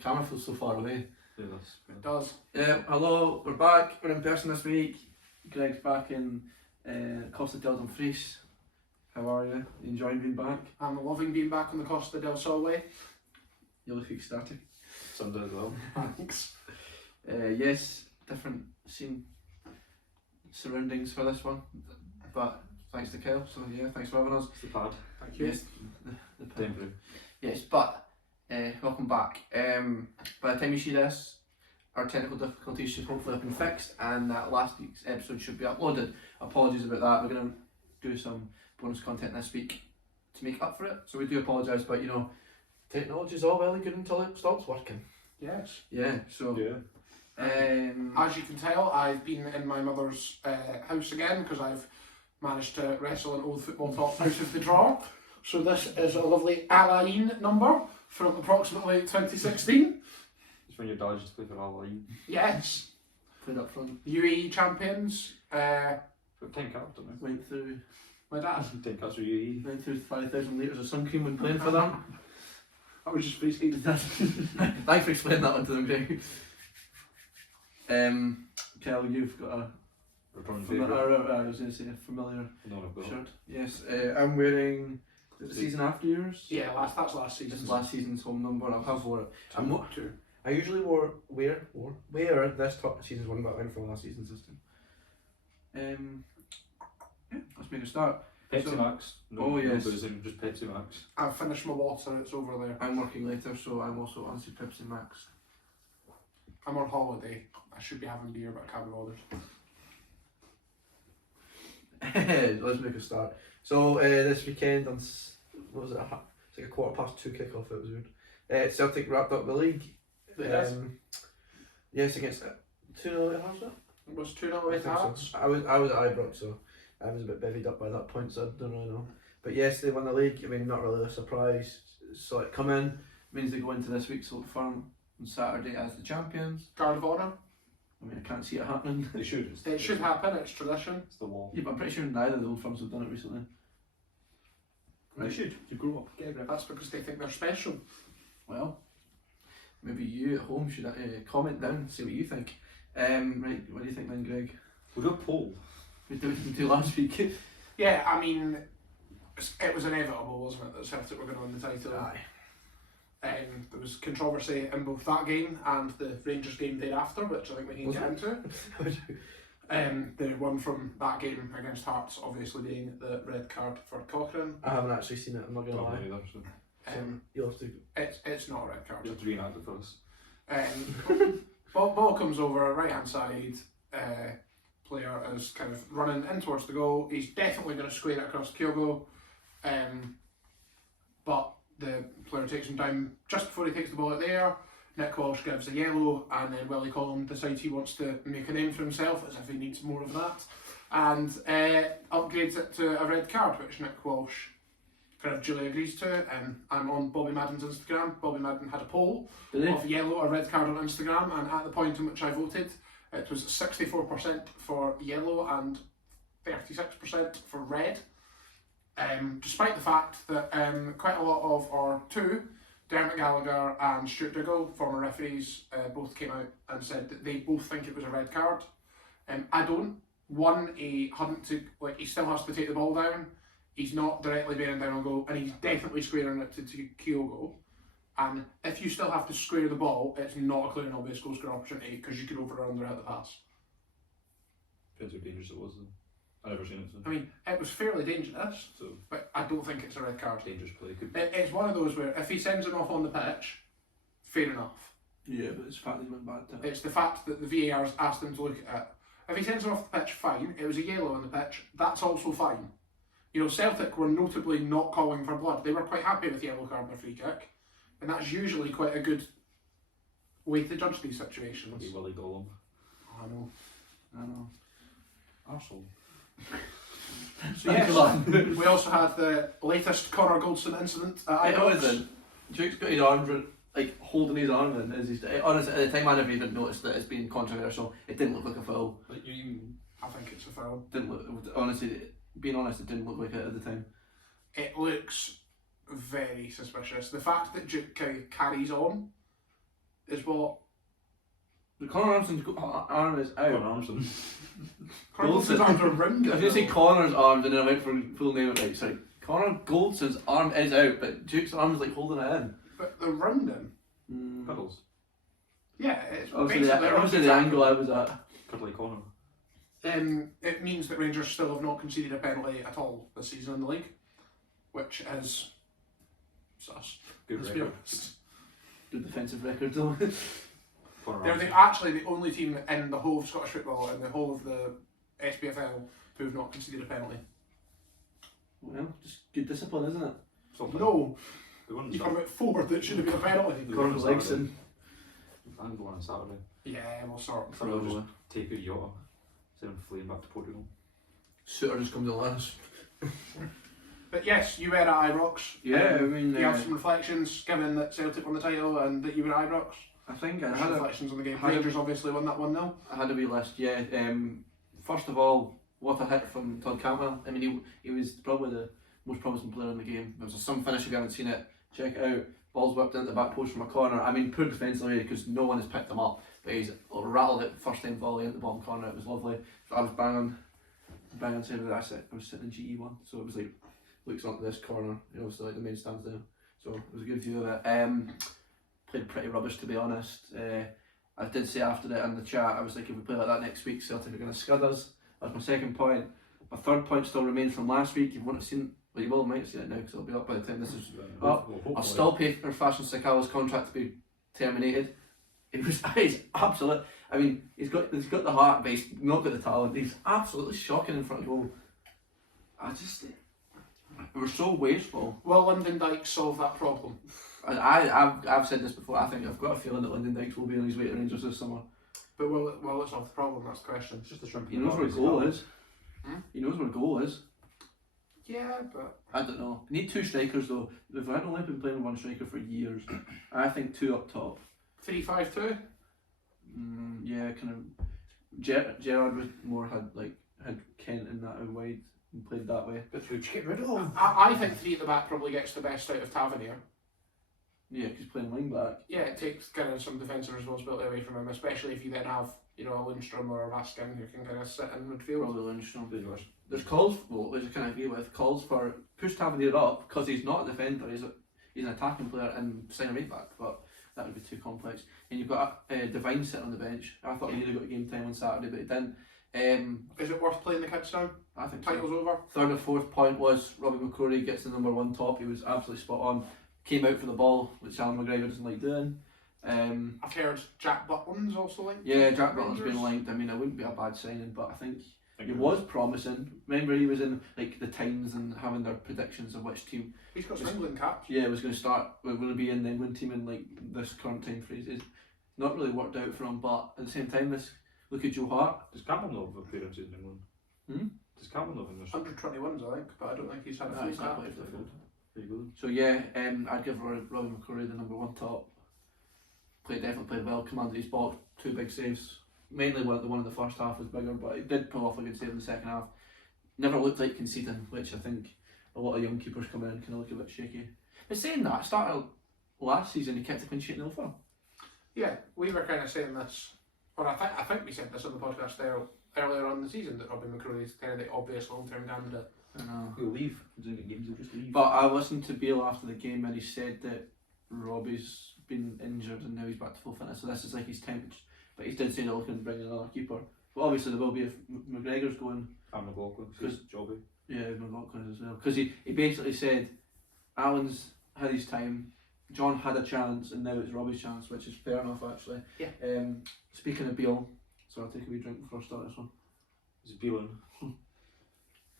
camera feels so far away. It does. Hello, we're back. We're in person this week. Greg's back in Costa del Dumfries. How are you? You enjoying being back? I'm loving being back on the Costa del Sol way. You look ecstatic. Sunday as well. Thanks. Yes, different scene surroundings for this one, but thanks to Kyle. So yeah, thanks for having us. It's the pad. Thank you. Yes, the pad. Temporary. Yes, but welcome back. By the time you see this, our technical difficulties should hopefully have been fixed, and that last week's episode should be uploaded. Apologies about that. We're going to do some bonus content this week to make up for it. So we do apologise, but you know, technology's all well and good until it stops working. Yes. Yeah. So. Yeah. As you can tell, I've been in my mother's house again because I've managed to wrestle an old football top out of the drawer. So this is a lovely Alain number from approximately 2016. It's when your dad used to play for Halloween. Yes. Played up front. UAE champions. Got 10 caps, don't we? Went through. My dad. 10 caps for UAE. Went through 5,000 litres of sun cream when playing for them. I was just freezing. Thanks for explaining that one to them, Greg. Kel, you've got a Return familiar, favourite. I was going to say a familiar No, I've got it. shirt. Yes, I'm wearing the season after yours. Yeah, that's last season. This is last season's home number. I have wore it. I'm not. Two. I usually wear this top season's one, but I went for last season's system. Yeah, let's make a start. Pepsi So- Max. No, Oh, yes. No boozing, just Pepsi Max. I've finished my water, it's over there. I'm working later, so I'm also on Pepsi Max. I'm on holiday. I should be having beer, but I can't be bothered. Let's make a start. So this weekend on what was it? It's like a 2:15 kickoff. It was weird. Celtic wrapped up the league. Yes, against 2-0 at Armson. It was 2-0 with Hearts. I was at Ibrox, so I was a bit bevied up by that point, so I don't really know. But yes, they won the league. I mean, not really a surprise. So it come in means they go into this week's Old Firm on Saturday as the champions. Guard of Honour. I mean, I can't see it happening. They should. It should happen, it's tradition. It's the wall. Yeah, but I'm pretty sure neither of the Old Firms have done it recently. They should. You grow up. Get it. That's because they think they're special. Well, maybe you at home should comment down and see what you think. Right, what do you think then, Greg? We'll do a poll. We didn't do last week. Yeah, I mean, it was inevitable, wasn't it, that Celtic were going to win the title. Aye. There was controversy in both that game and the Rangers game thereafter, which I think we can get into. The one from that game against Hearts obviously being the red card for Cochrane. I haven't actually seen it, I'm not going to lie. Either, so. You'll have to. It's not a red card. You have to reenact it for us. Ball comes over, right hand side, player is kind of running in towards the goal. He's definitely going to square it across Kyogo, but the player takes him down just before he takes the ball out there. Nick Walsh gives a yellow, and then Willie Collum decides he wants to make a name for himself, as if he needs more of that, and upgrades it to a red card, which Nick Walsh kind of duly agrees to. I'm on Bobby Madden's Instagram. Bobby Madden had a poll of yellow or red card on Instagram, and at the point in which I voted, it was 64% for yellow and 36% for red. Despite the fact that quite a lot of our Dermot Gallagher and Stuart Dougal, former referees, both came out and said that they both think it was a red card. I don't. One, he still has to take the ball down. He's not directly bearing down on goal, and he's definitely squaring it to Kyogo. And if you still have to square the ball, it's not a clear and obvious goal scoring opportunity because you could over or under hit the pass. Depends how dangerous it was then. I've never seen it. So. I mean, it was fairly dangerous, So, but I don't think it's a red card. dangerous play. Could It's one of those where if he sends him off on the pitch, fair enough. Yeah, but it's the fact that he went back to it. It's the fact that the VAR's asked him to look at it. If he sends him off the pitch, fine. It was a yellow on the pitch, that's also fine. You know, Celtic were notably not calling for blood. They were quite happy with yellow card and a free kick, and that's usually quite a good way to judge these situations. be Willie Gollum. I know. Arsehole. So yes, we also had the latest Connor Goldson incident at It Ibrox. wasn't. Duke's got his arm holding his arm in as he's honestly at the time I never even noticed that it's been controversial. It didn't look like a foul. Like you I think it's a foul. Didn't look, honestly, being honest, it didn't look like it at the time. It looks very suspicious. The fact that Duke carries on is what Conor Armson's arm is Conor out. Armson. Carlson's arms are I was rounded. going to say Conor's arms and then I went for full name. Right, sorry. Conor Goldson's arm is out, but Duke's arm is like holding it in. But they're rounding. Cuddles. Yeah, it's Obviously, basically the angle I was at. Cuddly Conor. It means that Rangers still have not conceded a penalty at all this season in the league, which is sus. Good Let's be record. honest. Good defensive record though. Conor They're Armson. actually the only team in the whole of Scottish football and the whole of the SPFL who have not conceded a penalty. Well, just good discipline, isn't it? Something. No, They won on you Saturday. come at 4 that should have been a penalty. They won Conor on Legson. Saturday. I think they won on Saturday. Yeah, we'll sort. So they'll just take out Jota, send him fleeing back to Portugal. Suitor just comes to last. But yes, you were at Ibrox. Yeah, I mean, you have some reflections, given that Celtic won the title and that you were at Ibrox. I think I Some had reflections on the game. had a- Rangers obviously won that 1-0. I had a wee list, yeah. First of all, what a hit from Todd Cantwell. I mean, he was probably the most promising player in the game. There was some finish, if you haven't seen it, check it out. Ball's whipped into the back post from a corner. I mean, poor defensively because no one has picked him up, but he's rattled it first time volley into the bottom corner. It was lovely. So I was banging saying that I was sitting in GE1, so it was like, looks onto this corner, obviously like the main stands there. So it was a good view of it. Played pretty rubbish, to be honest. I did say after it in the chat, I was like, if we play like that next week, Celtic are going to scud us. That's my second point. My third point still remains from last week. You won't have seen, well, you will might have seen it now because it'll be up by the time this is up. I'll still pay for Fashion Sakala's contract to be terminated. He's absolute. I mean, he's got the heart, but he's not got the talent. He's absolutely shocking in front of goal. We're so wasteful. Will Lyndon Dykes solve that problem? I've said this before. I think I've got a feeling that Lyndon Dykes will be on his way to Rangers this summer. But will it solve the problem? That's the question. It's just a shrimp. He knows where goal is. Hmm? He knows where goal is. Yeah, but I don't know. We need two strikers though. We've only been playing with one striker for years. I think two up top. 3-5-2. Yeah, kind of. Gerrard was more had Kent in that out wide and played that way. But who'd you get rid of? I think 3 at the back probably gets the best out of Tavernier. Yeah, because playing wing back. Yeah, it takes kind of some defensive responsibility away from him, especially if you then have, you know, a Lundstrom or a Raskin who can kind of sit in midfield. Probably Lundstrom. There's calls, which I can agree with, calls for push Tavernier up because he's not a defender, he's an attacking player and sign a right back, but that would be too complex. And you've got Devine sitting on the bench. I thought he really got game time on Saturday, but he didn't. Is it worth playing the kids now? I think so. Title's over? Third and fourth point was Robbie McCrory gets the number one top. He was absolutely spot on. Came out for the ball, which Alan McGregor doesn't like doing. I've heard Jack Butland's also linked. Yeah, Jack Butland's Rangers. been linked. I mean, it wouldn't be a bad signing, but I think he was promising. Remember, he was in like the Times and having their predictions of which team. He's got some England caps. Yeah, was going to start. We're going to be in the England team in like this current time phrase. It's not really worked out for him, but at the same time, look at Joe Hart. Does Campbell know of appearances in England? Does Campbell know of English? 121s, I think, but I don't think he's had a No, full he's not cap. played for the field. Pretty good. So yeah, I'd give Robbie McCrory the number one top. Definitely played well, commanded his box, 2 big saves. Mainly the one in the first half was bigger, but he did pull off a good save in the second half. Never looked like conceding, which I think a lot of young keepers coming in kind of look a bit shaky. But saying that, started last season he kept a clean sheet in Ilford. Yeah, we were kind of saying this, or I think we said this on the podcast there earlier on in the season, that Robbie McCrory is kind of the obvious long-term candidate. I know. He'll leave. He's doing games, he'll just leave. But I listened to Bale after the game and he said that Robbie's been injured and now he's back to full fitness, so this is like his time. But he did say they're looking to bring in another keeper. But obviously there will be if McGregor's going. And McLaughlin, Because Jobby. Yeah, McLaughlin as well. Because he basically said Alan's had his time, John had a chance, and now it's Robbie's chance, which is fair enough actually. Yeah. Speaking of Bale, so I'll take a wee drink before I start this one. He's Beelan.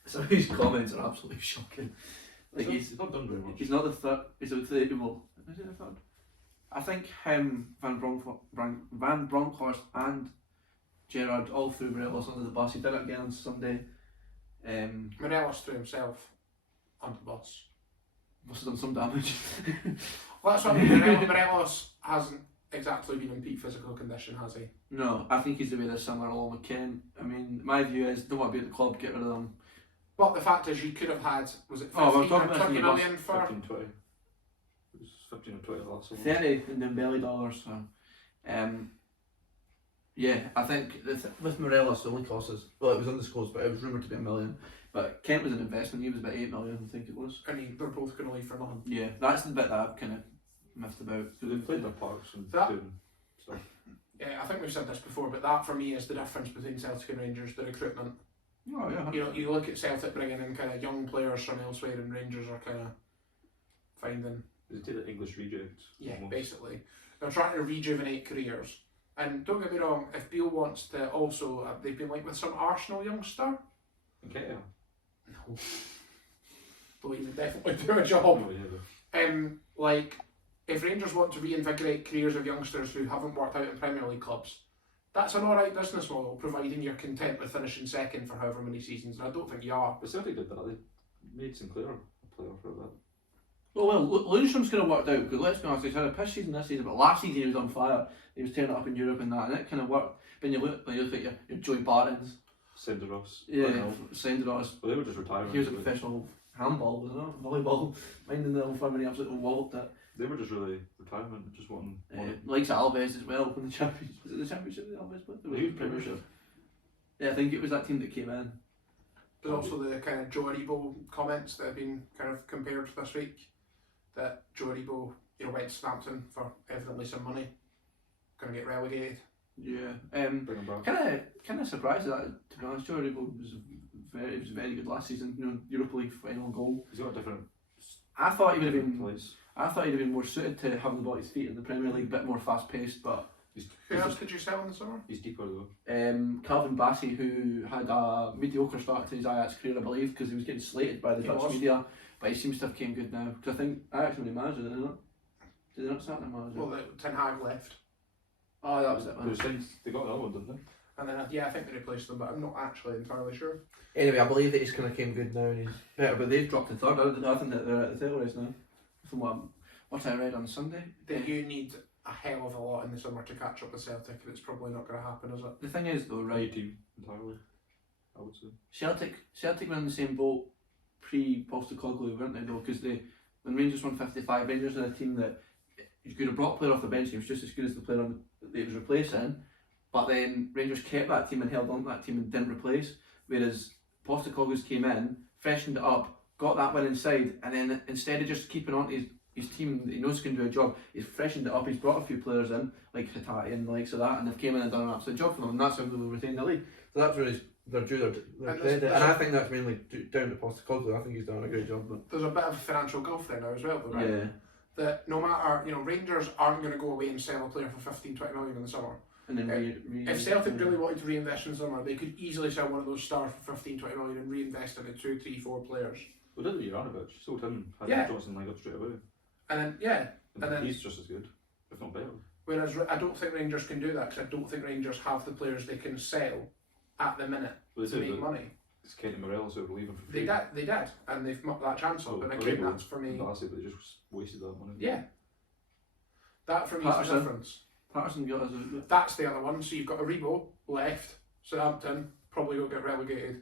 Some of his comments are absolutely shocking. Like He's not done very much. he's not the third. He's the third. Well, is he the third? I think him, Van Bronckhorst, and Gerrard all threw Morelos under the bus. He did it again on Sunday. Morelos threw himself under the bus. Must have done some damage. Well, that's what I mean. Morelos hasn't exactly been in peak physical condition, has he? No, I think he's the way this summer along with Ken. I mean, my view is don't want to be at the club, get rid of them. But the fact is, you could have had, was it 15 Oh, we're or talking about 20 the bus. million for? 15, 20. It was 15 or 20 last summer. 30 in the belly dollars. So Yeah, I think with Morelos, the only cost is, well, it was undisclosed, but it was rumoured to be $1 million. But Kent was an investment, he was about 8 million, I think it was. And they're both going to leave for nothing. Yeah, that's the bit that I've kind of miffed about. They've played their parts and That- doing stuff. Yeah, I think we've said this before, but that for me is the difference between Celtic and Rangers, the recruitment. Oh, yeah. You know, you look at Celtic bringing in kind of young players from elsewhere, and Rangers are kind of finding. Is it the English rejects? Yeah, almost? basically. They're trying to rejuvenate careers. And don't get me wrong, if Beale wants to also, they've been like with some Arsenal youngster. Okay, yeah. No. Though he would definitely do a job. Oh, yeah, Like, if Rangers want to reinvigorate careers of youngsters who haven't worked out in Premier League clubs, that's an alright business model, providing you're content with finishing second for however many seasons, and I don't think you are. but Celtic did that. They made Sinclair a player for that. Well, Lundstrom's kind of worked out, because let's be honest, he's had a piss season this season, but last season he was on fire. He was tearing it up in Europe and that, and it kind of worked. When you look at your Joey Bartons, Senderos. yeah, Senderos, Well, they were just retiring. he was a professional handball, wasn't it? Volleyball, minding the old firm and he absolutely walloped it. They were just really retirement, just wanting. Likes Alves as well when the championship. Was it the championship that Alves played? Or was it the Premiership? Yeah, I think it was that team that came in. There's also the kind of Joe Aribo comments that have been kind of compared this week. That Joe Aribo, went to Southampton for evidently some money, going to get relegated. Yeah. Bring them back. Kind of surprised at that. To be honest, Joe Aribo was very good last season. Europa League final goal. He's got a different. I thought he would have been. Place. I thought he'd have been more suited to having the ball at his feet in the Premier League, a bit more fast paced. But Who else did you sell in the summer? He's deeper though. Calvin Bassey, who had a mediocre start to his Ajax career, I believe, because he was getting slated by the Dutch media, but he seems to have came good now. Because I think Ajax were the manager, did they not? Did they not start their manager? Well, Ten Hag left. Oh, that was it. They got another one, didn't they? And then, I think they replaced them, but I'm not actually entirely sure. Anyway, I believe that he's kind of came good now and he's better, but they've dropped to third. I think that they're at the tail race now. From what I read on Sunday. That you need a hell of a lot in the summer to catch up with Celtic, and it's probably not going to happen, is it? The thing is, though, Right right? team entirely. I would say. Celtic were in the same boat pre-Postecoglou, weren't they? Though, because when Rangers won 55, Rangers had a team that you could have brought a player off the bench. He was just as good as the player that he was replacing. But then Rangers kept that team and held on to that team and didn't replace. Whereas Postecoglou's came in, freshened it up, got that win inside, and then instead of just keeping on to his team that he knows can do a job, he's freshened it up. He's brought a few players in, like Hatate and the likes of that, and they've came in and done an absolute job for them, and that's how they will retain the league. So that's where they're due their credit, and I think that's mainly down to Postecoglou. I think he's done a great job. But There's a bit of financial gulf there now as well, though, right? yeah. That no matter, Rangers aren't going to go away and sell a player for 15-20 million in the summer. And then If Celtic really wanted to reinvest in summer, they could easily sell one of those stars for 15-20 million and reinvest into 2, 3, 4 players. We did what you're on about. Sold him, had Yeah. Johnson lined up straight away. And then, And And then- he's just as good, if not better. whereas I don't think Rangers can do that, because I don't think Rangers have the players they can sell at the minute But they to did, make but money. it's Kenny Morelos who were leaving for They free. did, and they've mucked that chance up, Oh, and well, again, they that's for me. But they just wasted that money. Yeah. That for me is the Patterson. difference. Patterson got us. That's the other one. So you've got Aribo left, Southampton, probably going to get relegated.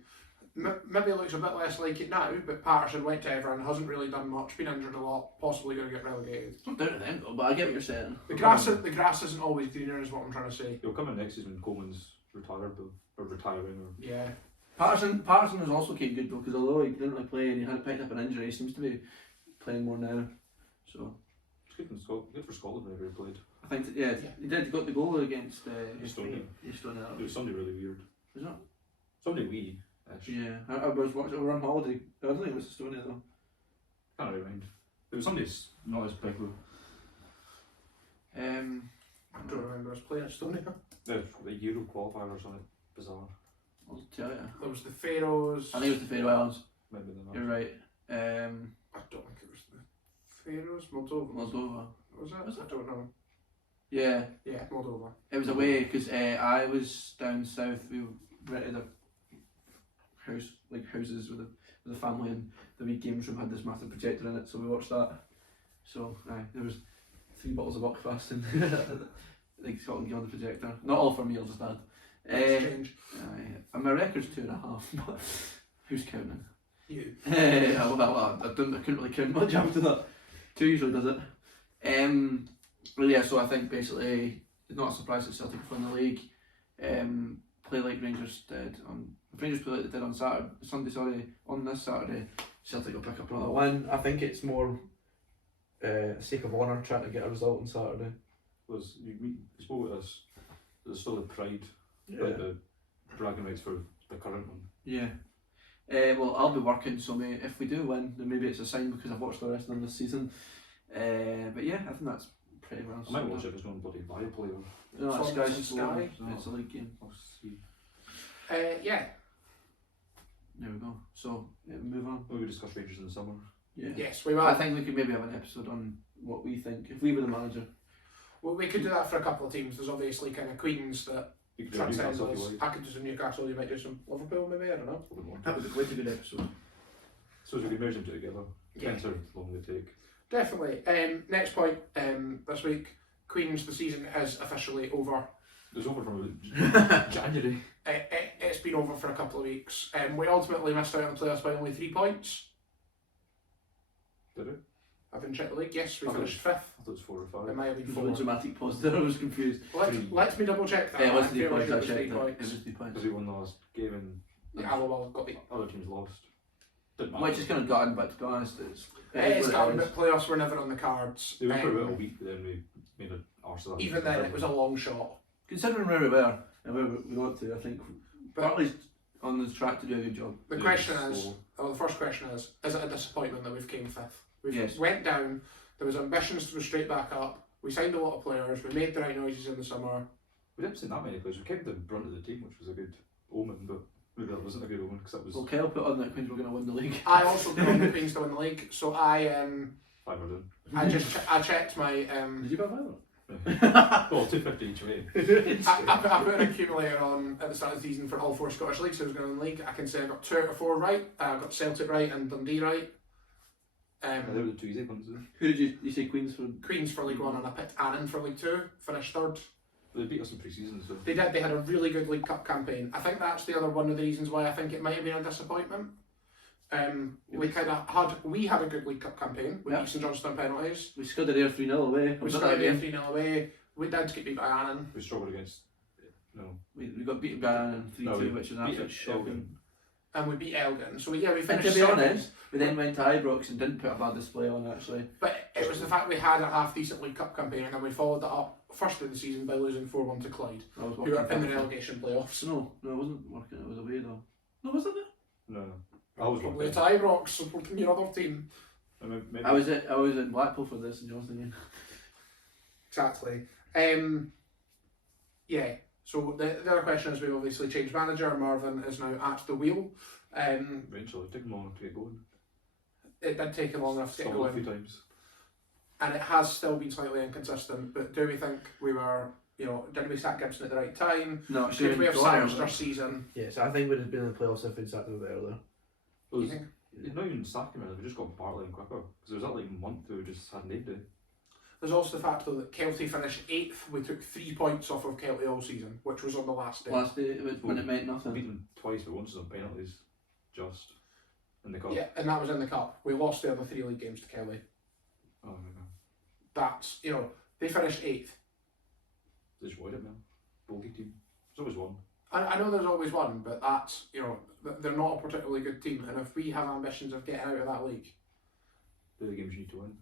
Maybe it looks a bit less like it now, but Patterson went to Everton, hasn't really done much, been injured a lot, possibly going to get relegated. It's not down to them, though, but I get what you're saying. The grass isn't always greener, is what I'm trying to say. He'll come in next season when Coleman's retired though, or retiring. Or Yeah. Patterson has also came good though, because although he didn't really play and he had picked up an injury, he seems to be playing more now. So it's good in Scotland. Good for Scotland whenever he played. I think he did. He got the goal against Estonia. Estonia. It was somebody really weird. Was that? Somebody wee. Yeah, I was watching. We were on holiday. I don't think it was Estonia though. Can't really mind. It was somebody not as big though. I don't remember us playing Estonia. The Euro qualifier or something bizarre. I'll tell you. There was the Faroes. I think it was the Faroe Islands. Maybe the You're right. I don't think it was the Faroes. Moldova. Moldova. Was it? Was it? I don't know. Yeah, Yeah, Moldova. it was away because I was down south. We rented a houses with a family, and the wee games room had this massive projector in it, so we watched that. So there was 3 bottles of Buckfast and like Scotland on the projector. Not all for meals, just that. Exchange. And my record's 2.5, but who's counting? You. Well, I couldn't really count much after that. 2 usually does it. Well, yeah, so I think basically not a surprise that Celtic won the league. Play like Rangers did on. If Rangers play like they did on on this Saturday, Celtic will pick up another win. I think it's more sake of honour trying to get a result on Saturday. Was you spoke with us? There's still the pride, Yeah. like the bragging rights for the current one. Yeah. Well, I'll be working, so if we do win, then maybe it's a sign because I've watched the rest of them this season. But yeah, I think that's pretty well. I might watch it if it's not on bloody Viaplay. No, It's it's on Sky. Sky. It's a league game. I'll see. Yeah. There we go. So move on. Maybe discuss Rangers in the summer. Yeah. Yes, we will. I think we could maybe have an episode on what we think if we were the manager. Well, we could do that for a couple of teams. There's obviously kind of Queens that You could do transcend Newcastle if those. you I could do some Newcastle, you might do some Liverpool maybe, I don't know. like. That would be quite a good episode. So we could merge them two together. Depends how long they take. Definitely. Next point this week, Queens, the season is officially over. It was over from January. It's been over for a couple of weeks. We ultimately missed out on the playoffs by only 3 points. Did it? Having checked the league, yes, we Okay. finished 5th. I thought it was 4 or It 5. might have been There's 4. a dramatic pause there, I was confused. Let me double check that. Yeah, it was I'm 3 fairly points, sure I it was checked 3 it. points. It was 3 points. Because we won the last game and Yeah, well, got the other teams lost. Didn't matter. Which is kind of gutting, but to be honest, It's what got it is. but playoffs were never on the cards. They went for about a week, but then we made an arse of that. Even then, it was a long shot. Considering where we were and where we got to, I think Bartley's on the track to do a good job. The Yeah, question is, so- the first question is it a disappointment that we've came 5th? We Yes. went down, there was ambitions to go straight back up, we signed a lot of players, we made the right noises in the summer. We didn't send that many players. We kept the brunt of the team, which was a good omen, but maybe that wasn't a good omen because that was Well, Kyle put on that Queens were going to win the league. I also put on the Queens to win the league, so I 5 or down. I checked my Did you bet Violet? Well, 250 each way. I put an accumulator on at the start of the season for all 4 Scottish leagues, so I was going to win the league. I can say I got 2 out of 4 right. I got Celtic right and Dundee right. They were the 2 easy ones. Who did you say Queens for? Queens for League 1 and I picked Annan for League 2, finished 3rd. They beat us in pre-season, so They did, they had a really good League Cup campaign. I think that's the other one of the reasons why I think it might have been a disappointment. We had a good League Cup campaign. We Yeah. beat St Johnstone penalties. We scored there 3-0 away. We started 3-0 away. We did get beat by Annan. we struggled against. No, We got beaten by Annan 3-2, No, we which was an beat absolute shocking. Elgin. And we beat Elgin. So we And finished to be second. honest, we then went to Ibrox and didn't put a bad display on actually. But it was the fact we had a half decent League Cup campaign and then we followed that up first of the season by losing 4-1 to Clyde, I was who working. were in the relegation playoffs. No, it wasn't working. It was away though. No, was it there? no. I was Probably working. at Ibrox supporting your other team. Maybe I was in Blackpool for this and Johnson game. Exactly. Yeah. So the other question is, we've obviously changed manager. Marvin is now at the wheel. eventually it took them long to get going. It did take him long enough to get Stumbled a few going, times. and it has still been slightly inconsistent. But do we think we were, did we sack Gibson at the right time? No, Did we have salvaged our season? Yes, I think we'd have been in the playoffs if we'd sacked him earlier. It was, You think? it's not even sacking really, we just got Bartley in quicker. Because there was that like month where we just had named it. There's also the fact though that Kelty finished 8th. We took 3 points off of Kelty all season, which was on the last day. Last day when it meant We nothing. beat them twice, but once was on penalties. Just. In the cup. Yeah, and that was in the cup. We lost the other 3 league games to Kelly. Oh my god. That's, they finished 8th. They just avoid it, man. Bogey team. There's always one. I know there's always one, but that's, they're not a particularly good team. And if we have ambitions of getting out of that league, They're the games you need to win.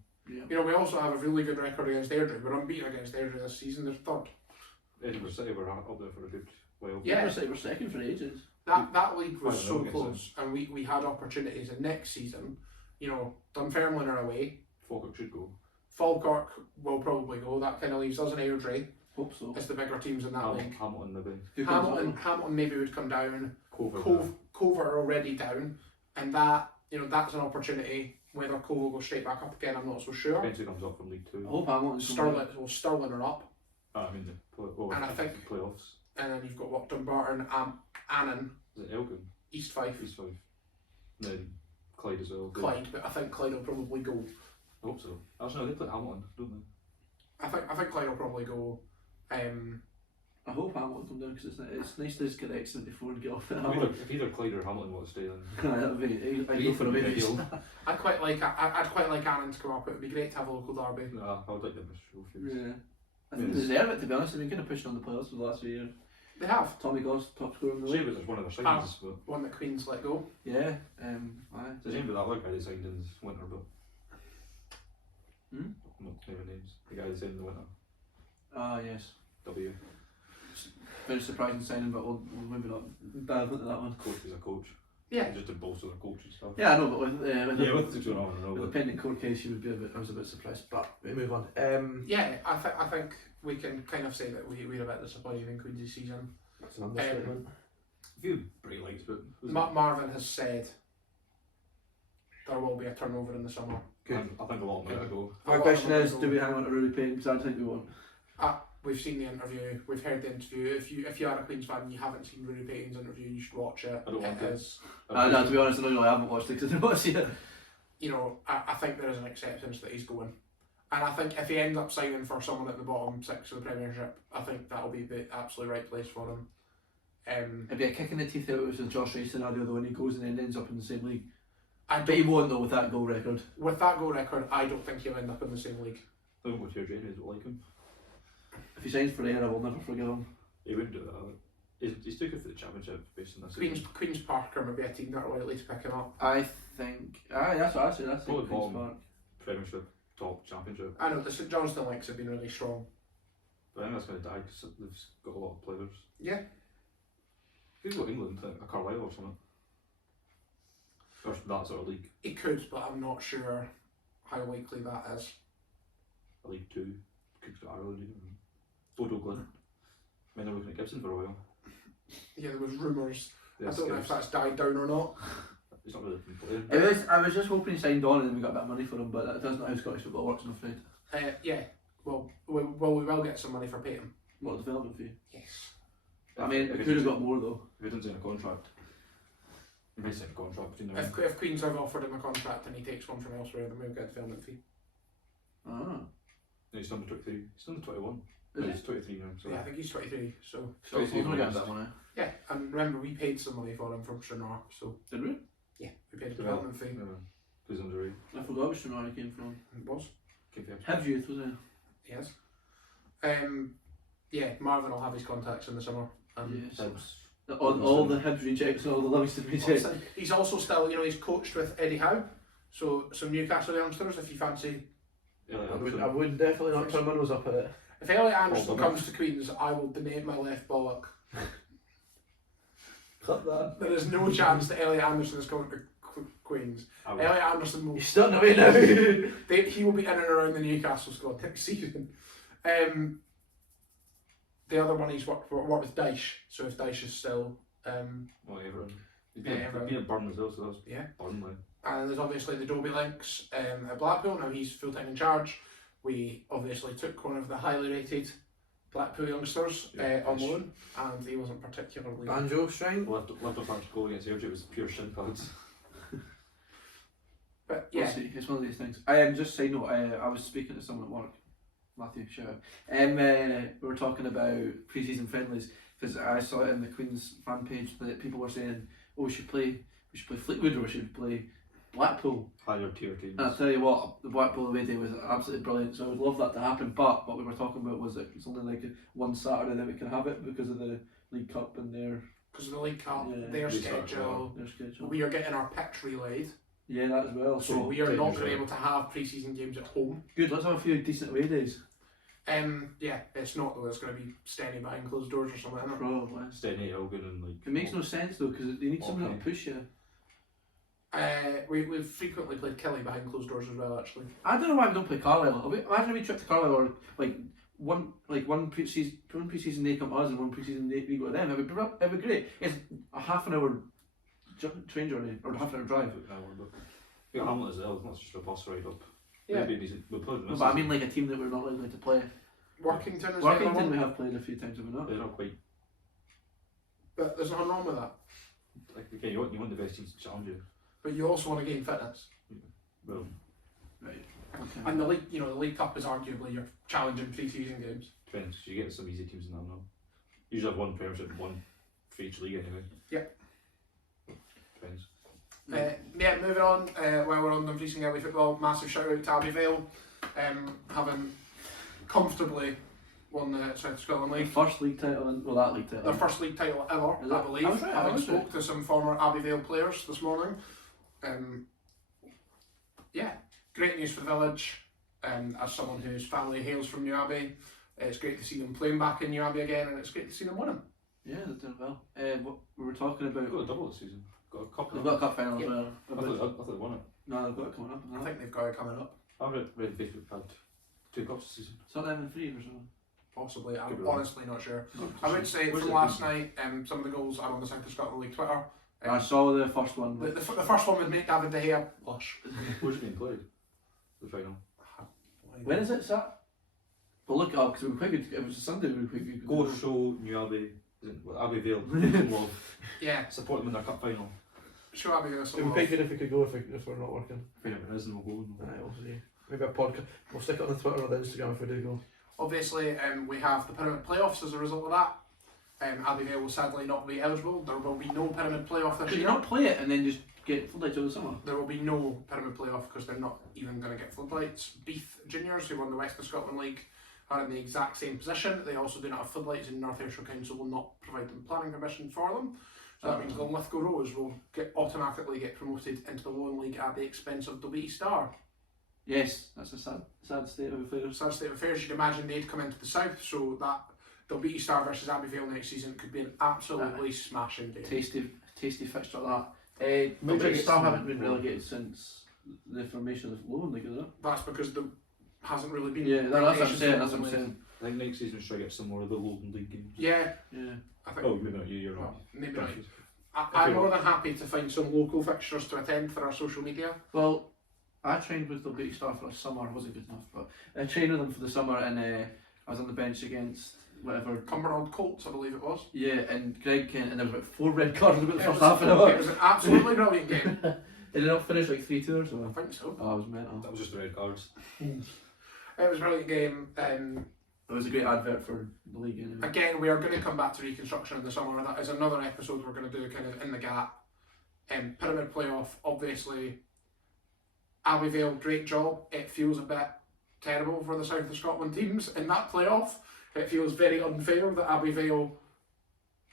Yeah. we also have a really good record against Airdrie. We're unbeaten against Airdrie this season. They're 3rd. Edinburgh City were up there for a good while. Yeah. We're second for ages. That league was I so know, I guess close, and we had opportunities. And next season, Dunfermline are away. Falkirk should go. Falkirk will probably go. That kind of leaves us in Airdrie Hope so. as the bigger teams in that league. Hamilton maybe. Who comes Hamilton maybe would come down. Cover. Cove are already down, and that that's an opportunity. Whether Cove will go straight back up again, I'm not so sure. Depends who comes up from League 2. I hope Hamilton's Stirling are up, I mean And I think- the playoffs. and then you've got what Dumbarton, Annan, Is it Elgin? East Fife, East 5. Then Clyde as well. Clyde, but I think Clyde will probably go. I hope so. Actually no, they play Hamilton, don't they? I think Clyde will probably go. I hope Hamilton come down because it's nice to just get X 74 and get off it. If either Clyde or Hamilton want to stay then. That would be I'd go for a Would be baby. ideal. I'd quite like Annan to come up. It would be great to have a local derby. Nah, I would like them to show face. Yeah. I think they deserve it, to be honest. They've been kind of pushing on the players for the last few years. They have. Tommy Goss, top scorer in the Shame league. it was one of their signings, but One that Queen's let go. Yeah, aye. it's a shame about that other guy they signed in this winter, but Hmm? I'm not naming names. The guy they signed in the winter. Ah, yes. W. Very surprising signing, but we'll maybe not dive into that one. Coach is a coach. Yeah. Just to bolster the coach and stuff. Yeah, I know, but with With the 2 on, I know. with the But pending court case, you would be I was a bit surprised, but we move on. Yeah, I think we can kind of say that we're a bit disappointed in Queen's season. That's an understatement. a few bright lights, but Marvin has said there will be a turnover in the summer. I think a lot more to go. My question is, do we hang on to Rory Payne? Because I think we won't. We've seen the interview, we've heard the interview. If you are a Queen's fan and you haven't seen Rory Payton's interview, you should watch it. I don't want to. It is, No, to be honest, I know I haven't watched it because I don't want to see it. you know, I think there is an acceptance that he's going. And I think if he ends up signing for someone at the bottom 6 of the Premiership, I think that'll be the absolutely right place for him. It'd be a kick in the teeth out of the Josh Ray scenario though, when he goes and then ends up in the same league. I But he don't, won't though with that goal record. with that goal record, I don't think he'll end up in the same league. I don't go to your James, don't like him. If he signs for Ayr, I will never forgive him. He wouldn't do that. He's too good for the Championship based on this. Queen's Park are maybe a team that are likely to pick him up. I think. That's what I said. I think Probably Queen's bottom. Park. Premiership, top Championship. I know the St Johnstone Links have been really strong. But I think that's going to die because they've got a lot of players. Yeah. Who's got England? A Carlisle or something? Or that sort of league. He could, but I'm not sure how likely that is. A League 2. Could go Ireland even. Bodo Glyn. I mean, they're looking at Gibson for a while. Yeah, there was rumours. I Yes, don't know if that's died down or not. He's not really been playing. I was just hoping he signed on and then we got a bit of money for him, but that's not how Scottish football works, I'm afraid. Yeah. Well, we will get some money for Payton. What a development fee. Yes. I mean, it could have got more though. If he doesn't sign a contract. He might sign a contract between now and If Queens have offered him a contract and he takes one from elsewhere, then we'll get a development fee. Ah. No, he's under 23. He's under 21. Is No, he? he's 23 now. So Yeah, I think he's 23. So So he's going to get that one, eh? yeah, and remember we paid some money for him from Stranraer. So Did we? yeah, we paid a development fee. He's under 8. I forgot which one he came from. It was. Hibs youth, was it? Yes. Yeah, Marvin will have his contacts in the summer. Yes. All the Hibs rejects and all the Livingston rejects. He's also still, he's coached with Eddie Howe, so some Newcastle youngsters if you fancy. Yeah, I would definitely not turn my nose up at it. If Elliot Anderson comes to Queens, I will donate my left bollock. Cut that. There is no chance that Elliot Anderson is coming to Queens. Elliot Anderson will. He's starting away now. He will be in and around the Newcastle squad next season. The other one he's worked with Dyche, so if Dyche is still. Everton. He's Yeah, been Everton. at Burnley as well, so that's Yeah. Burnley. And there's obviously the Dobie links at Blackpool, now he's full time in charge. We obviously took one of the highly rated Blackpool youngsters on loan, and he wasn't particularly. Banjo string. Left up our goal against Airdrie was pure shin pads. But We'll yeah, see. It's one of these things. I just side note. I was speaking to someone at work. Matthew, shout out. We were talking about pre-season friendlies because I saw it in the Queen's fan page that people were saying, "Oh, we should play Fleetwood or we should play Blackpool." Higher tier teams. And I'll tell you what, the Blackpool away day was absolutely brilliant. So I would love that to happen. But what we were talking about was that it's only like one Saturday that we can have it because of the League Cup and because of the League Cup, Yeah. their Restart, schedule, their schedule. we are getting our pitch relayed, Yeah, that as well. so So we are not dangerous, going to be yeah. able to have pre-season games at home. good. Let's have a few decent away days. Yeah, it's not though. It's going to be standing behind closed doors or something. Isn't it? Probably. Steny, Elgin and like... It makes no sense though because they need someone Okay. to push you. We've frequently played Kelly behind closed doors as well. Actually, I don't know why we don't play Carlisle. Imagine we trip to Carlisle or one pre-season they come to us and one pre-season we go to them. It'd be great. It's a half an hour train journey or half an hour drive. Yeah, Hamlet as well, it's not just a bus ride up. Yeah. Maybe decent. We'll play them No, this but I season. mean like a team that we're not likely to play. Workington is the other Workington one, we have played a few times, have we not? They're not quite... but there's nothing wrong with that. Like, okay, you want the best teams to challenge you. But you also want to gain fitness, Well, Right. Okay. and the League Cup is arguably your challenging pre-season games. depends. You get some easy teams in that now. Usually have one Premiership and one for each league anyway. Yep. Depends. Yeah, moving on. While we're on Dumfries and Abbey football, massive shout out to Abbey Vale, having comfortably won the South Scotland The League. first league title, that league title. Their first league title ever, Is I it? believe. I was right, I Having was spoke right. to some former Abbey Vale players this morning. Yeah, great news for the village. As someone whose family hails from New Abbey, it's great to see them playing back in New Abbey again, and it's great to see them winning. Yeah, they're doing well. What we were talking They've about. got a double this season. Got a couple. They've got a cup final Yeah. as well. I thought they won it. No, they've got it coming up. I think they've got it coming up. I've read Facebook had 2 cups this season. It's not them in 3 or something. Possibly, Could I'm be wrong. honestly not sure. I would say Where's from it last been? night, some of the goals are on the South of Scotland League Twitter. I saw the first one. The first one would make David De Gea blush. Where's it being played? The final. When is it, sir? Well, look it up because we were quite good. It was a Sunday. We were quite good. Go show New Abbey, Abbey Vale, love. Yeah, Support them in their cup final. show Abbey Vale some It would be love. good if we could go if we're not working. Find out when it is and we'll go. Aye, we'll see. Maybe a podcast. We'll stick it on the Twitter or the Instagram if we do go. Obviously, we have the pyramid playoffs as a result of that. Abbey Vale will sadly not be eligible. There will be no pyramid playoff this Could you year. not play it and then just get floodlights over the summer? There will be no pyramid playoff because they're not even going to get floodlights. Beath Juniors, who won the West of Scotland League, are in the exact same position. They also do not have floodlights, and North Ayrshire Council will not provide them planning permission for them. So that means the Lithgow Rose will automatically get promoted into the Lone League at the expense of Dalbeattie Star. Yes, that's a sad state of affairs. Sad state of affairs. You'd imagine they'd come into the south, so that Dalbeattie Star versus Abbey Vale next season could be an absolutely smashing game. Tasty fixture that. Maybe Milton it's Star some- haven't been relegated since the formation of the Lone League, is it? That's because there hasn't really been. Yeah, that's what I'm relegations saying. in That's the what I'm Lone saying. I think next season we should get some more of the Lowland League games. Yeah, Yeah. I think. Oh, maybe not you, you're well, not. maybe not. If I'm you're more than happy to find some local fixtures to attend for our social media. Well, I trained with the Dalbeattie Star for a summer. I wasn't good enough, but I trained with them for the summer, and I was on the bench against whatever. Cumbernauld Colts, I believe it was. Yeah, and Greg Kent, and there was about 4 red cards about the It first was- half an hour. It was an absolutely brilliant game. Did it not finish like 3-2 or I something? think so. Oh, it was mental. That was just the red cards. It was a brilliant game. It was a great advert for the league anyway. Again, we are going to come back to reconstruction in the summer. That is another episode we're going to do kind of in the gap. Pyramid playoff, obviously. Abbey Vale, great job. It feels a bit terrible for the South of Scotland teams in that playoff. It feels very unfair that Abbey Vale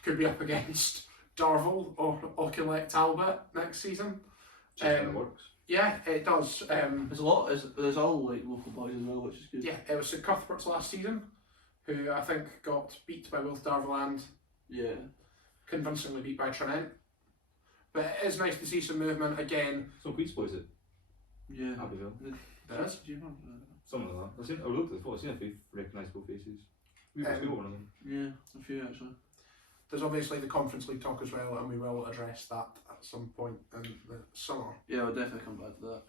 could be up against Darvel or Auchinleck Talbot next season. Just how it works. Yeah, it does. There's all like local boys as well, which is good. Yeah, it was St Cuthbert's last season, who I think got beat by Wilth Darvel and Yeah. convincingly beat by Trinent. But it is nice to see some movement again. So Queen's plays it. Yeah. Abbey Vale. There is. Do you remember Something like that. I looked at the photo, I've seen a few recognisable faces. We got one of them. that? Yeah, a few actually. There's obviously the Conference League talk as well, and we will address that at some point in the summer. Yeah, we'll definitely come back to that.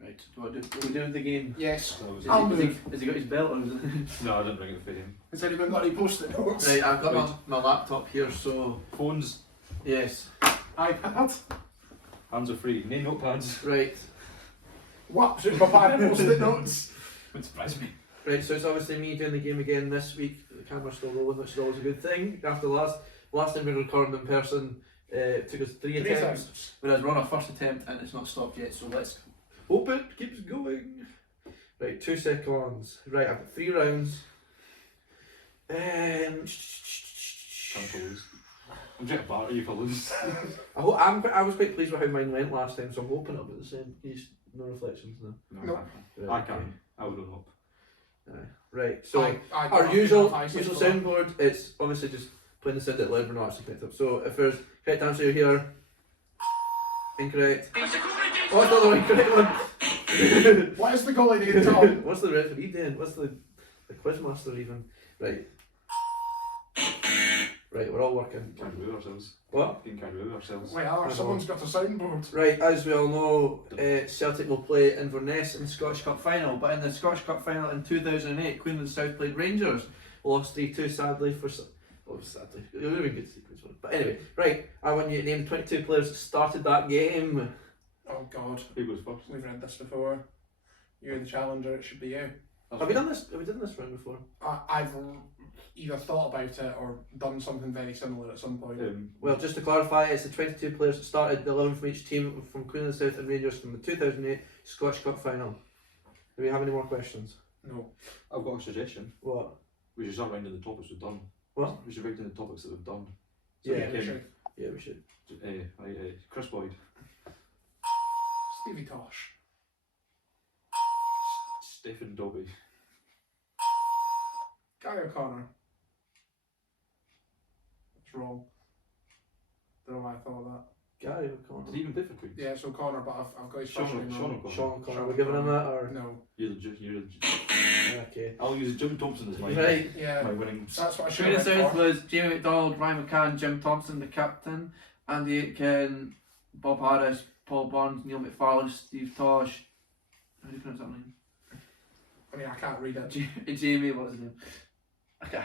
Right, what are we doing the game? Yes. That was Has it. I'll he, move. has he got his belt or is it? No, I didn't bring it for him. Has anyone got any post-it notes? Right, I've got Right. my laptop here, so Phones, yes. iPad. hands are free. No notepads. Right. What? Should my pad post-it notes? Would surprise me. Right, so it's obviously me doing the game again this week. The camera's still rolling, which is always a good thing. After the last time we recorded in person, it took us three attempts. Whereas we're on our first attempt and it's not stopped yet, so let's hope it keeps going. Right, 2 seconds. Right, I've got 3 rounds. Time to lose. I'm trying to batter you for lose. I was quite pleased with how mine went last time, so I'm hoping it'll be the same. No reflections now. Nope. I Right, can. I would have hope. Right, so I our got usual enough usual for that. soundboard, it's obviously just playing the sound out loud, we're not actually picked up. So if there's correct answer here, incorrect. Oh, it's not the right correct one. What is the goalie doing, Tom? What's the referee doing? What's the quizmaster even? Right. Right, we're all working. Can't away with ourselves. What? Getting carried away with ourselves. Wait, someone's got a soundboard. Right, as we all know, Celtic will play Inverness in the Scottish Cup final, but in the Scottish Cup final in 2008, Queensland South played Rangers, lost 3-2 sadly for... Oh, sadly. It would have been good to see Queensland. But anyway, right, I want you to name 22 players that started that game. Oh God, Who goes first? we've read this before. You're the challenger, it should be you. Have we done this round before? I've either thought about it or done something very similar at some point. Well, just to clarify, it's the 22 players that started, the 11 from each team from Queensland South and Rangers from the 2008 Scottish Cup final. Do we have any more questions? No. I've got a suggestion. What? We should start rounding the topics we've done. What? We should write down the topics that we've done. Yeah, we should. Yeah, we should. Chris Boyd. Stevie Tosh. Stephen Dobby. Guy O'Connor. It's wrong. Don't know why I thought of that. Gary Did O'Connor. he even play for Queen? Yeah, it's O'Connor, but I've got his first Sean name wrong. O'Connor. Sean O'Connor. Sean We're giving him that, or No. You're the okay. I'll use Jim Thompson as my Right. Yeah. my winning. That's what I should Training have South went for. was Jamie McDonald, Ryan McCann, Jim Thompson, the captain, Andy Aitken, Bob Harris, Paul Burns, Neil McFarlane, Steve Tosh. How do you pronounce that name? I mean, I can't read it. Jamie, what's his name? I can't.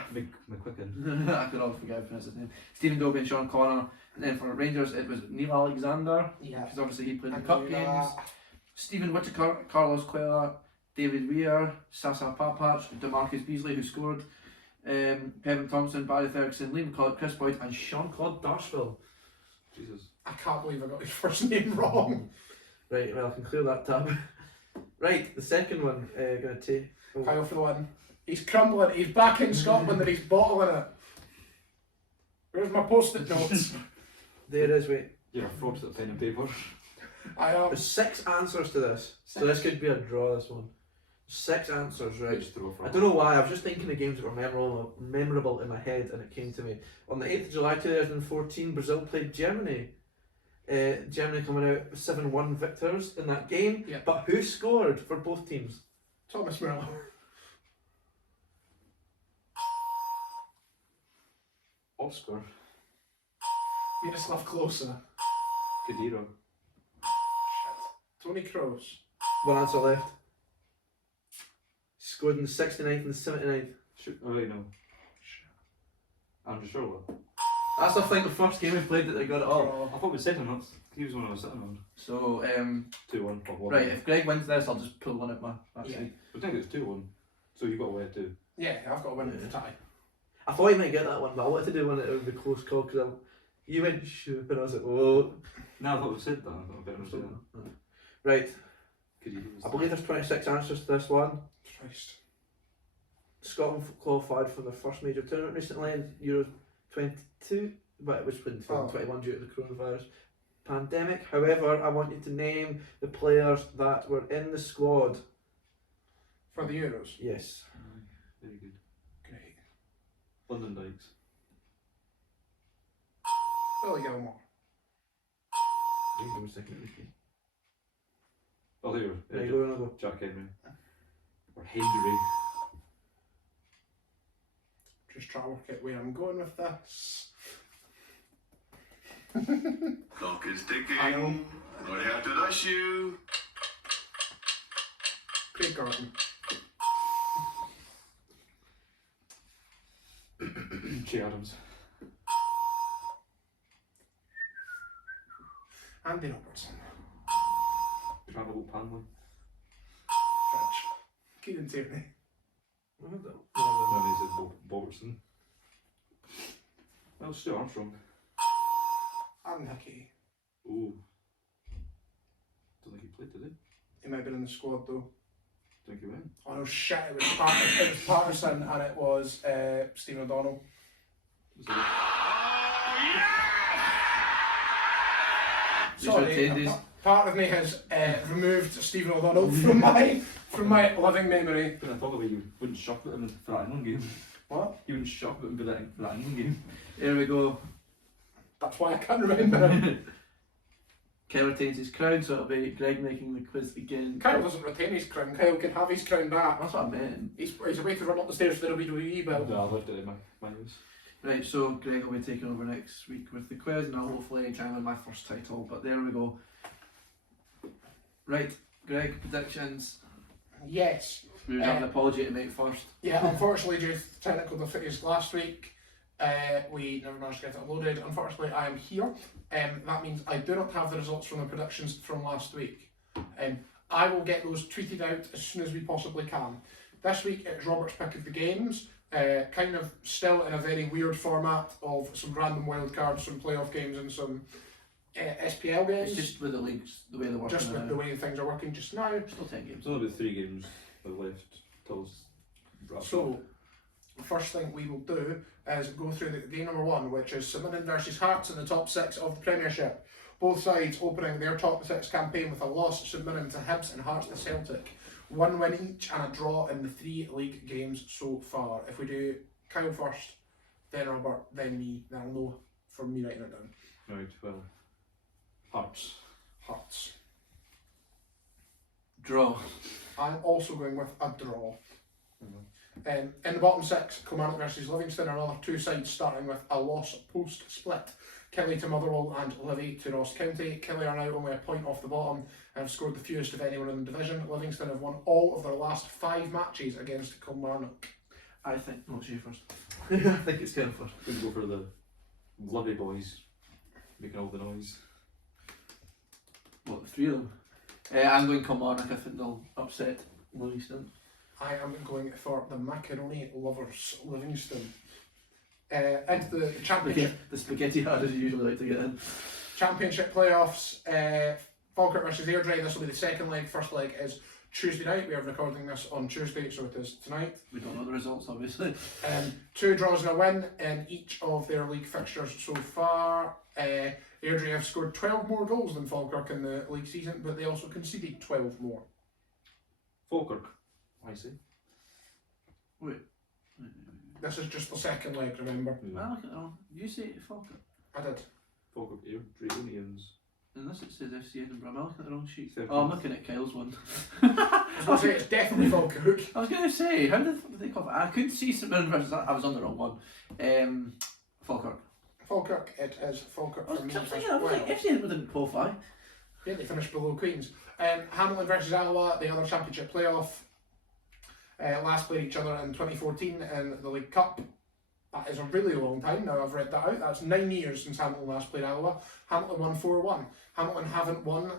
McQuicken. I could always forget how to pronounce his name. Stephen Dobie and Sean Connor. And then for Rangers, it was Neil Alexander, Yeah. because obviously he played I the cup knew games. that. Stephen Whittaker, Carlos Cuellar, David Weir, Sasa Papach, DeMarcus Beasley, who scored, Kevin Thompson, Barry Ferguson, Liam McCall, Chris Boyd, and Sean Claude Darshville. Jesus. I can't believe I got his first name wrong. Right, well, I can clear that tab. Right, the second one, gonna take. Oh, Kyle for the win. He's crumbling. He's back in Scotland and he's bottling it. Where's my post-it notes? there it is, wait. You're a fraud to the pen and paper. I am. There's 6 answers to this. So this could be a draw, this one. 6 answers, right. Just throw a fraud. I don't know why, I was just thinking of games that were memorable in my head and it came to me. On the 8th of July 2014, Brazil played Germany. Germany coming out 7-1 victors in that game. Yeah. But who scored for both teams? Thomas Muller. Oscar. Miroslav Klose. Kadira. Tony Kroos. One answer left. Scored in the 69th and the 79th. Oh wait, no. Andrew Sherlock. That's I think the first game we played that they got it all. I thought we said him once. He was the one I was sitting on. So, 2-1. or 1-1. right, if Greg wins this, I'll just pull one at my Yeah. seat. I think it's 2-1. So you got away at 2. Yeah, I've got to win with the tie. I thought you might get that one, but I wanted to do one that would be close call because you went shoot and I was like, whoa. No, I thought we said that. I thought I better say that. Right, Could I believe there's 26 answers to this one. Christ. Scotland qualified for their first major tournament recently in Euro 22, but it was in 2021 due to the coronavirus pandemic. However, I want you to name the players that were in the squad. For the Euros. Yes. Very good. Great. London Dykes. Billy Gilmore. Give me a second, Ricky. Oh, there you There go. you go, I'll go. Jack Henry. Or Henry. Just try to work out where I'm going with this. Clock is ticking. I know. Ready after that shoe. Craig Gordon. Che Adams. Andy Robertson. Travel Panley. Fridge. Keenan Tierney. No, he said Robertson. Well, Stuart Armstrong. Aaron Hickey. Ooh. Don't think he played, did he? He might have been in the squad though. Don't think he went. Oh no, shit, it was Patterson and it was Stephen O'Donnell. Was it? Sorry, changes. part of me has removed Stephen O'Donnell from my living memory. But I thought the way you wouldn't shock at him for that England game. What? You wouldn't shock at him for that England game. Here we go. That's why I can't remember him. Kyle retains his crown, so it'll be Greg making the quiz again. Kyle doesn't retain his crown. Kyle can have his crown back. That's what I meant. He's away to run up the stairs for the WWE belt. No, I left it in my house. Right, so Greg will be taking over next week with the quiz, and I'll hopefully try and win my first title. But there we go. Right, Greg, predictions. Yes. We have an apology to make first. Yeah, unfortunately, due to technical difficulties last week, we never managed to get it uploaded. Unfortunately, I am here. That means I do not have the results from the predictions from last week. I will get those tweeted out as soon as we possibly can. This week it's Robert's pick of the games, kind of still in a very weird format of some random wildcards, some playoff games and some SPL games. It's just with the leagues, the way they're working. Just with the way things are working just now. Still 10 games. There's only about 3 games left till it's wrapped So, up. first thing we will do is go through the game number 1, which is St Mirren versus Hearts in the top 6 of the Premiership. Both sides opening their top 6 campaign with a loss, St Mirren to Hibs and Hearts to Celtic. 1 win each and a draw in the 3 league games so far. If we do Kyle first, then Robert, then me, then I'll know from me writing it down. Right, well, Hearts. Hearts. Draw. I'm also going with a draw. In the bottom 6, Kilmarnock versus Livingston are another 2 sides starting with a loss post-split. Killie to Motherwell and Livy to Ross County. Killie are now only a point off the bottom and have scored the fewest of anyone in the division. Livingston have won all of their last 5 matches against Kilmarnock. I think. No, it's you first. I think it's Ken first. We'll go for the Livy boys making all the noise. What, the 3 of them? I'm going Kilmarnock. I think they'll upset Livingston. I am going for the macaroni lovers, Livingston. Into the championship. The spaghetti hard as you usually like to get in. Championship playoffs. Falkirk versus Airdrie. This will be the second leg. First leg is Tuesday night. We are recording this on Tuesday, so it is tonight. We don't know the results, obviously. 2 draws and a win in each of their league fixtures so far. Airdrie have scored 12 more goals than Falkirk in the league season, but they also conceded 12 more. Falkirk, I see. Wait. This is just the second leg, remember? Am I looking at it wrong? You say Falkirk? I did. Falkirk, Dragonians. Unless it says FC Edinburgh, am I looking at the wrong sheet? Fair Oh, I'm play. looking at Kyle's one. I was going to say it's definitely Falkirk. I was going to say, how did they call it? I couldn't see St Mirren versus that. I was on the wrong one. Falkirk. Falkirk, it is Falkirk I was for me. thinking, as I was well. like, FC Edinburgh didn't qualify. Yeah, they finished below Queens. Hamilton versus Alloa, the other championship playoff. Last played each other in 2014 in the League Cup. That is a really long time now, I've read that out. That's 9 years since Hamilton last played Alloa. Hamilton won 4-1. Hamilton haven't won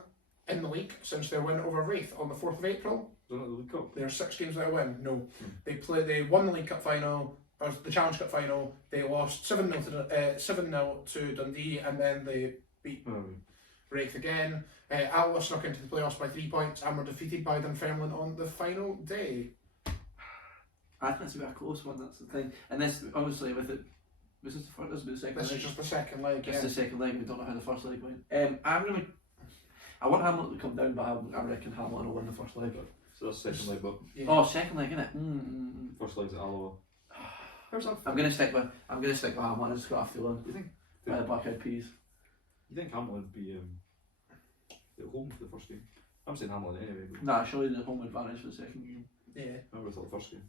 in the league since their win over Wraith on the 4th of April. Is that the League Cup? They're 6 games without a win. No. They won the League Cup final, or the Challenge Cup final. They lost 7-0 to Dundee, and then they beat Wraith again. Alloa snuck into the playoffs by 3 points and were defeated by Dunfermline on the final day. I think it's a bit of a close one, that's the thing. And this, obviously, with it, was this the first, this will be the second This leg? is just the second leg, It's yeah. the second leg, we don't know how the first leg went. I want Hamilton to come down, but I reckon Hamilton will win the first leg. So that's second leg, but Yeah. Oh, second leg, innit? first leg's at Alloa. How's that? I'm gonna stick with Hamilton. I just got a feeling. You think? By the Black Eyed Peas. You think Hamilton would be at home for the first game? I'm saying Hamilton anyway. But Nah, surely the home advantage for the second game. Yeah, I never thought the first game.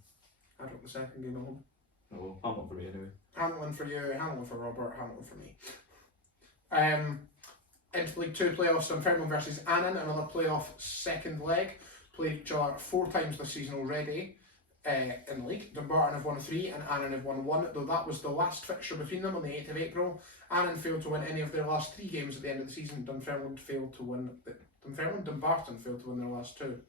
I took the second game at home. Oh well, Hamilton for me anyway. Hamilton for you, Hamilton for Robert, Hamilton for me. Into League 2 playoffs, Dunfermline versus Annan, another playoff second leg. Played each other 4 times this season already in the league. Dumbarton have won 3 and Annan have won 1, though that was the last fixture between them on the 8th of April. Annan failed to win any of their last 3 games at the end of the season. Dumbarton failed to win their last 2.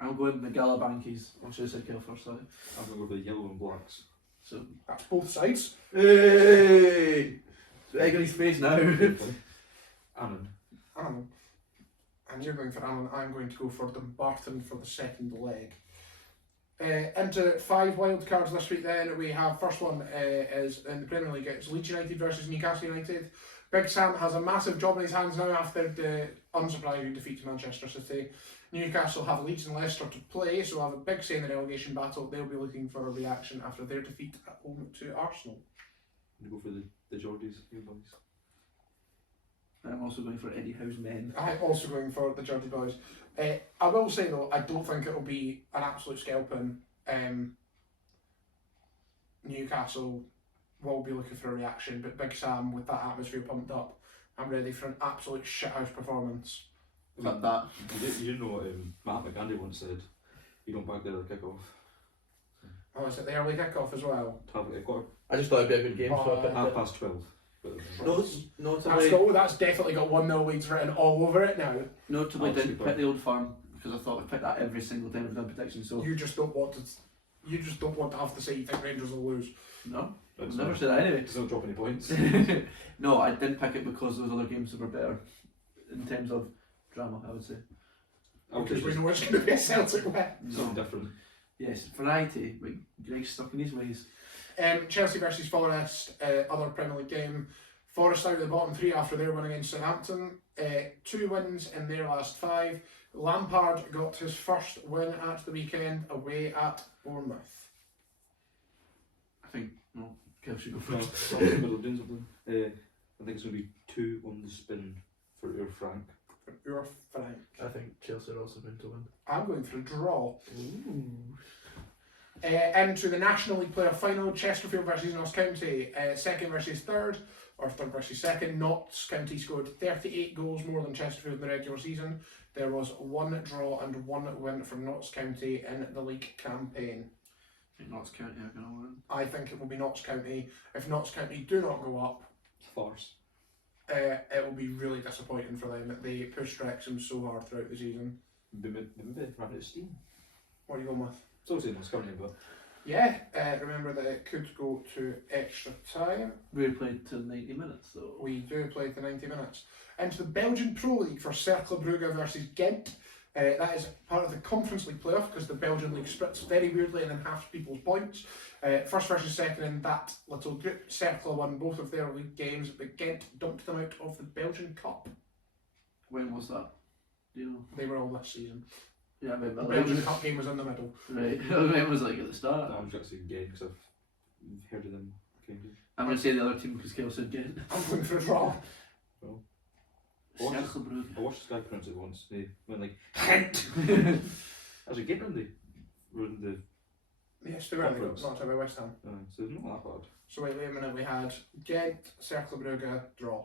I'm going McGilla Bankies. I should have said Kyle first, sorry. I'm going to go for the yellow and blacks. So, That's both sides. Hey! So egg on his face now. Annan. Annan. And you're going for Annan. I'm going to go for Dumbarton for the second leg. Into 5 wild cards this week then. We have, first one is in the Premier League. It's Leeds United versus Newcastle United. Big Sam has a massive job in his hands now after the unsurprising defeat to Manchester City. Newcastle have Leeds and Leicester to play, so have a big say in the relegation battle. They'll be looking for a reaction after their defeat at home to Arsenal. I'm going to go for the Geordies, you boys. I'm also going for Eddie Howe's men. I'm also going for the Geordie boys. I will say though, I don't think it'll be an absolute scalping. Newcastle will be looking for a reaction, but Big Sam, with that atmosphere pumped up, I'm ready for an absolute shithouse performance. Like that. You know what Matt McGandy once said? You don't back there at the kick-off. Oh, is it the early kick-off as well? I just thought it'd be a good game, so I picked Half it. past 12. Notably, That's definitely got 1-0 leads written all over it now. Notably Oh, didn't super. pick the Old Firm because I thought I'd pick that every single time we've done prediction. So You just don't want to have to say you think Rangers will lose. no, It's never not- said that anyway. It doesn't drop any points. No, I didn't pick it because those other games were better in terms of drama, I would say. I would Because we just know it's going to be a Celtic win. something different. Yes, variety, but Greg's stuck in his ways. Chelsea versus Forest, other Premier League game. Forest out of the bottom three after their win against Southampton. 2 wins in their last 5. Lampard got his first win at the weekend away at Bournemouth. I think, no, Kev should go No, first. I think it's going to be 2 on the spin for Ur Frank. You're Frank. I think Chelsea are also going to win. I'm going for a draw. Ooh. Into the National League player final, Chesterfield versus Notts County, 2nd versus 3rd, or 3rd versus 2nd. Notts County scored 38 goals more than Chesterfield in the regular season. There was 1 draw and 1 win from Notts County in the league campaign. I think Notts County are going to win. I think it will be Notts County. If Notts County do not go up, Farce. it will be really disappointing for them. They pushed Wrexham so hard throughout the season. Maybe ran out of steam. What are you going with? It's obviously not County, but Yeah, remember that it could go to extra time. We played till 90 minutes though. We do play the 90 minutes. Into the Belgian Pro League for Cercle Brugge versus Ghent. That is part of the Conference League playoff because the Belgian League splits very weirdly and then halves people's points. 1st versus 2nd in that little group. Cercle won both of their league games, but Ghent dumped them out of the Belgian Cup. When was that? Do you know? They were all this season. Yeah, I The remember. Belgian Cup game was in the middle. Right. When was it like at the start? I'm just going to say again because I've heard of them. Kind of. I'm going to say the other team because Kel said Ghent. I'm going for a draw. Cercle Brugge. I watched this guy pronounce it once. They went like Kent. As a game they ruined the. Yes, they were. They got Conference. knocked out by West Ham. So it's not that bad. So wait a minute, we had Ghent, Cercle Brugge, draw.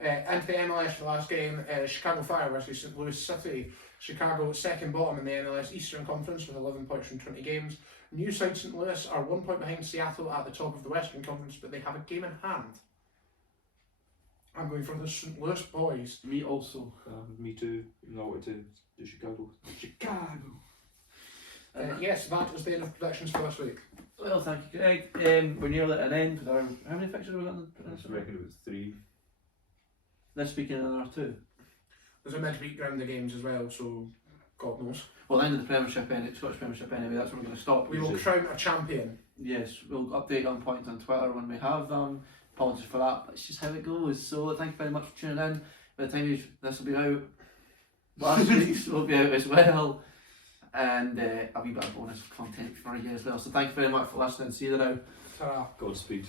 Into the MLS for the last game, Chicago Fire versus St. Louis City. Chicago 2nd bottom in the MLS Eastern Conference with 11 points from 20 games. New side St. Louis are 1 point behind Seattle at the top of the Western Conference, but they have a game in hand. I'm going for the St. Louis boys. Me also. Me too. Even though I wanted to do Chicago. Chicago. Yes, that is the end of predictions for this week. Well, thank you, Greg. We're nearly at an end with our. How many fixtures have we got in I the reckon it was 3. this week and another 2? There's a midweek round of games as well, so God knows. Well, the end of the Premiership, Scottish Premiership anyway, that's where we're going to stop. We will crown a champion. Yes, we'll update on points on Twitter when we have them. Apologies for that, but it's just how it goes. So thank you very much for tuning in. By the time this will be out, last week's will be out as well. And a wee bit of bonus content for you as well. So thank you very much for listening. See you now. Ta-ra. Godspeed.